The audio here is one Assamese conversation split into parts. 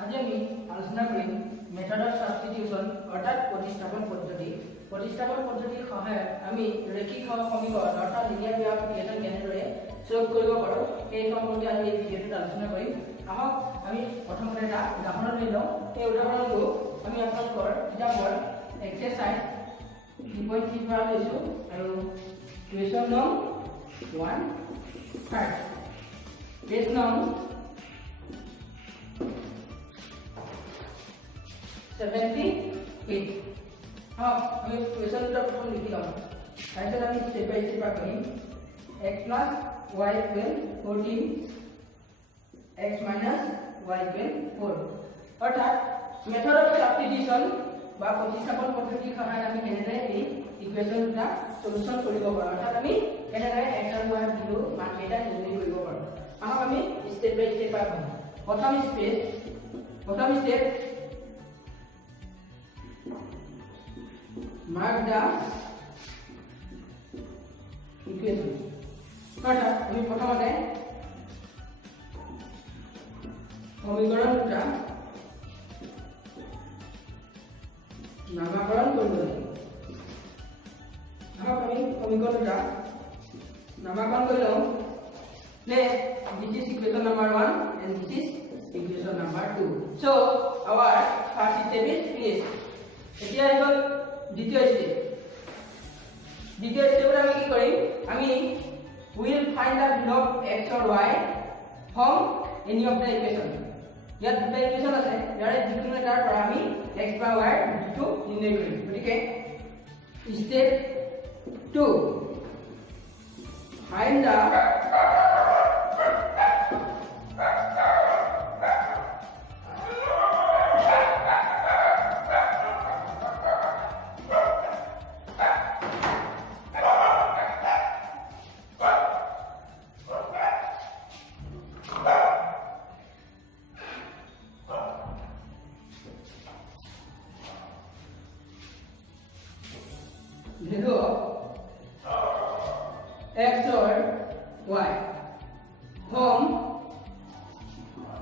আজি আমি আলোচনা কৰিম মেথড অফ সাবস্টিটিউশন অৰ্থাৎ প্ৰতিস্থাপন পদ্ধতি। প্ৰতিস্থাপন পদ্ধতিৰ সহায়ত আমি ৰেখিক সমীকৰণ অৰ্থাৎ লিনিয়াৰ ওয়ে অফ ইকুয়েশন কেনেদৰে সলভ কৰিব পাৰো এই সম্পৰ্কে আমি এই ভিডিঅ'টোত আলোচনা কৰিম। আহক আমি প্ৰথমতে এটা উদাহৰণ লৈ লওঁ। এই উদাহৰণটো আমি আপোনালোকৰ কিতাপৰ এক্সাৰসাইজ 3.3 পৰা লৈছো আৰু কুৱেশ্যন নং 1 থাৰ্ড পেজ নং 78 हाँ हमें क्वेश्चन का प्रथम लिख लो ऐसे हम स्टेप बाय स्टेप करें x plus y equal 14 x minus y equal 4 অর্থাৎ মেথড অফ সাবস্টিটিউশন বা প্রতিস্থাপন পদ্ধতিৰ সহায়ত আমি কেনেদৰে এই ইকুৱেশ্যনটা সলিউশন কৰিব পাৰো অৰ্থাৎ আমি কেনেদৰে x আৰু y দিলো মান কেইটা নিৰ্ণয় কৰিব পাৰো। আহক আমি স্টেপ বাই স্টেপ কৰিম। প্ৰথম স্টেপ mark the equation অৰ্থাৎ আমি প্ৰথমতে সমীকৰণ দুটা নামকৰণ কৰিব লাগিব। আহক আমি সমীকৰণ দুটা নামকৰণ কৰি লওঁ। Let this is equation number 1 and this is equation number 2. So our first step is finished. এতিয়া আহিল দ্বিতীয় স্টেপত আমি কি কৰিম আমি will find the value of x or y from any of the equation। ইয়াত দুটা ইকুৱেশ্যন আছে ইয়াৰে যিকোনো এটাৰ পৰা আমি x বা y টো নিৰ্ণয় কৰিম। গতিকে step 2 find the value of x or y from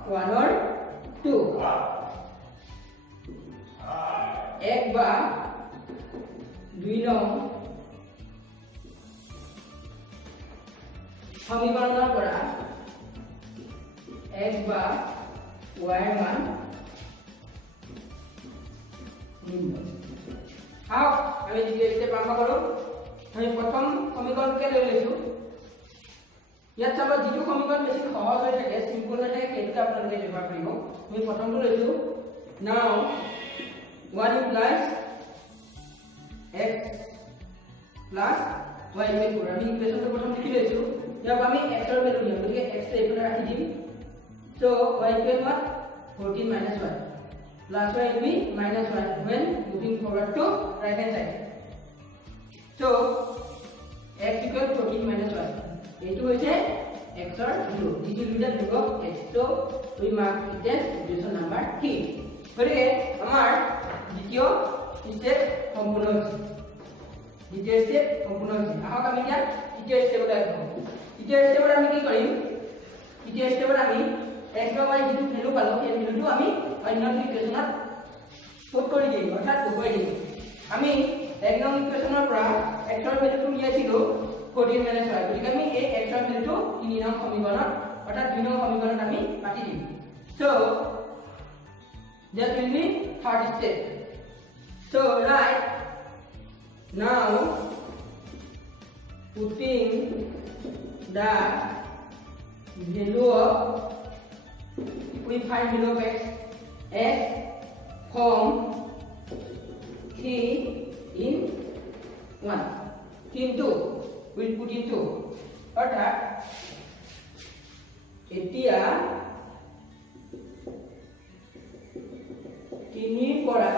1 or 2 এক বা 2 নং সমীকৰণৰ পৰা x বা y ৰ মান আহক আমি দ্বিতীয় স্টেপ আৰম্ভ কৰোঁ। আমি প্ৰথম সমীকৰণকে লৈ লৈছো। ইয়াত চাব যিটো সমীকৰণ বেছি সহজ হৈ থাকে সিম্পল হৈ থাকে সেইটোকে আপোনালোকে ব্যৱহাৰ কৰিব। আমি প্ৰথমটো লৈছো নাও 1 plus x plus y equal 4 আমি ইকুৱেশ্যনটো প্ৰথম লিখি লৈছো। ইয়াক আমি x ৰ ভ্যালু দিম গতিকে x টো এইফালে ৰাখি দিম। So y equal what 14 minus 1 plus y will be minus 1 when moving forward to right hand side. So x equal 14 minus 1 এইটো হৈছে x ৰ value. This will be the value of x. So we mark it as equation number 3. গতিকে আমাৰ দ্বিতীয় স্টেপ সম্পূৰ্ণ হৈছে। আহক আমি এতিয়া তৃতীয় স্টেপলৈ আহিম। তৃতীয় স্টেপত আমি কি কৰিম তৃতীয় স্টেপত আমি x বা y যিটো ভ্যালু পালো সেই ভ্যালুটো আমি অন্য ইকুৱেশ্যনত পুট কৰি দিম অৰ্থাৎ বহুৱাই দিম। আমি এক নং ইকুৱেশ্যনৰ পৰা x ৰ ভ্যালুটো উলিয়াইছিলো 14 minus y গতিকে আমি এই x ৰ ভ্যালুটো 3 নং সমীকৰণত অৰ্থাৎ 2 নং সমীকৰণত আমি পাতি দিম। So that will be third step. So right now putting the value of we find value of x from 3 in 1 into we'll put into অর্থাৎ এতিয়া 3 পৰা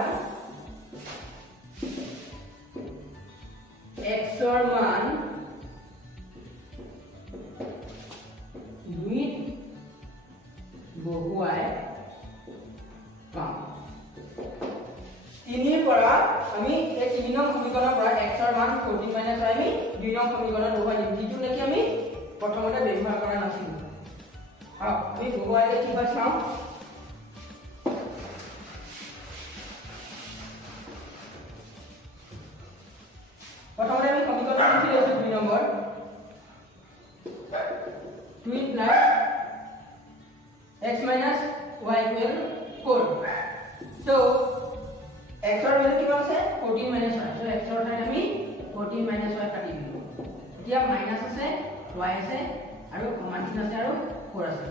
x ৰ মান 2 বহুৱাই পাম। 3 পৰা আমি এই 3 নং সমীকৰণৰ পৰা x ৰ মান 14 minus y আমি 2 নং সমীকৰণত বহুৱাই দিম যিটো নেকি আমি প্ৰথমতে ব্যৱহাৰ কৰা নাছিলো। আমি বহুৱাই কি হয় চাওঁ x minus y equal 4. So x or value কিমান আছে 14 minus y. So x or ঠাইত আমি 14 minus y কাটি দিলো। এতিয়া মাইনাস আছে y আছে আৰু সমান চিহ্ন আছে আৰু 4 আছে।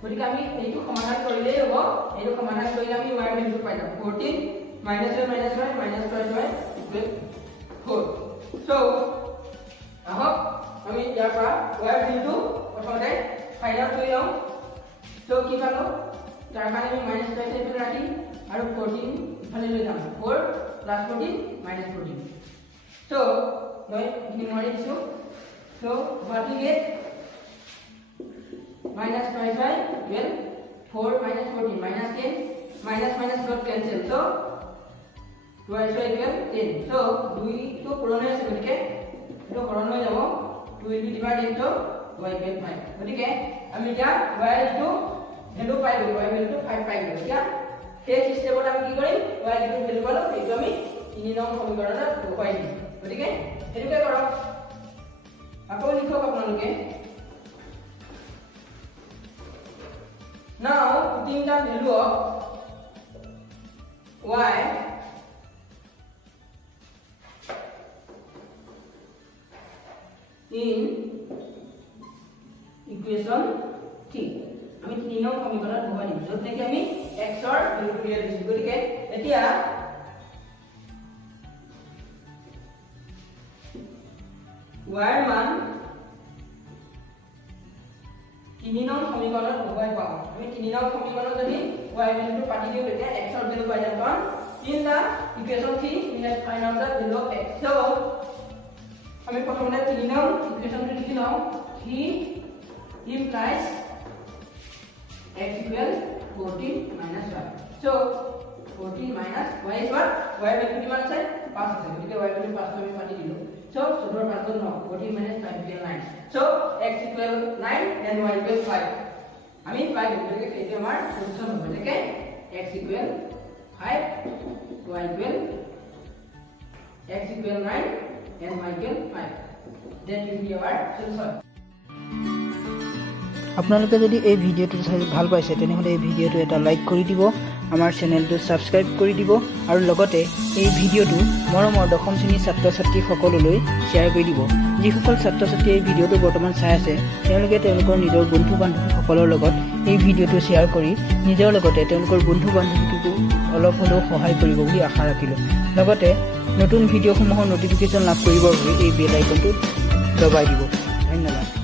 গতিকে আমি এইটো সমাধান কৰিলেই হ'ব। এইটো সমাধান কৰিলে আমি y ভ্যালুটো পাই যাম 14 minus y minus y minus 12y equal 4. So ahok আমি ইয়াৰ পৰা y ভ্যালুটো প্ৰথমতে ফাইন্ড আউট কৰি লওঁ। So কি পালো তাৰ কাৰণে আমি minus 12 এইটো ৰাখি আৰু 14 ইফালে লৈ যাম 4 plus 14 minus 14. So মই ইনি মাৰি দিছো। So what we get minus 5y equal 4 minus 14 minus 10 minus minus dot cancel. So 2y equal 10. So 2 to পূৰণ হৈছে গতিকে এটো হৰণ হৈ যাব 2 will be divided into y equal 5. গতিকে আমি এতিয়া y to ভ্যালু পাই গলো y ভ্যালু 5 পাই গলো। এতিয়া সেই সিস্টেমত আমি কি কৰিম y to ভ্যালু পালো এইটো আমি 3 নং সমীকৰণত বহাই দিম। গতিকে এটোকে কৰক আকৌ লিখক আপোনালোকে। Now putting the value of y in equation 3 আমি 3 নং সমীকৰণত বহাই দিম যত নেকি আমি x ৰ ভ্যালু উলিয়াই দিছো। গতিকে এতিয়া y ৰ মান 3 নং সমীকৰণত বহাই পাম। আমি 3 নং সমীকৰণত যদি y ভ্যালুটো পাতি দিও তেতিয়া x ৰ ভ্যালু পাই যাম। কাৰণ in the equation 3 we have find out the value of x. So আমি প্ৰথমতে 3 নং ইকুৱেশ্যনটো লিখি লওঁ 3 implies x equal 14 minus y. So 14 minus y is what? Y value কিমান আছে 5 আছে। গতিকে y value 5 আমি পাতি দিলো। So 14 ৰ 5 9 14 minus 5 equal 9. So x equal 9 and y equal 5. আমি পাই গলো। গতিকে এইটো আমাৰ সলিউশন হ'ব। গতিকে x equal 5 y equal 9 and y equal 5. That will be our solution. আপোনালোকে যদি এই ভিডিওটো চাই ভাল পাইছে তেনেহলে এই ভিডিওটো এটা লাইক কৰি দিব, আমাৰ চেনেলটো সাবস্ক্ৰাইব কৰি দিব আৰু লগতে এই ভিডিওটো মৰমৰ দশম শ্ৰেণীৰ ছাত্ৰ-ছাত্ৰী সকললৈ শ্বেয়াৰ কৰি দিব। যিসকল ছাত্ৰ-ছাত্ৰী এই ভিডিওটো বৰ্তমান চাই আছে তেওঁলোকে তেওঁলোকৰ নিজৰ বন্ধু-বান্ধৱী সকলৰ লগত এই ভিডিওটো শ্বেয়াৰ কৰি নিজৰ লগতে তেওঁলোকৰ বন্ধু-বান্ধৱীকো অলপ হ'লেও সহায় কৰিব বুলি আশা ৰাখিলোঁ। লগতে নতুন ভিডিওসমূহৰ নটিফিকেশ্যন লাভ কৰিবৰ বাবে এই বেল আইকনটো দবাই দিব। ধন্যবাদ।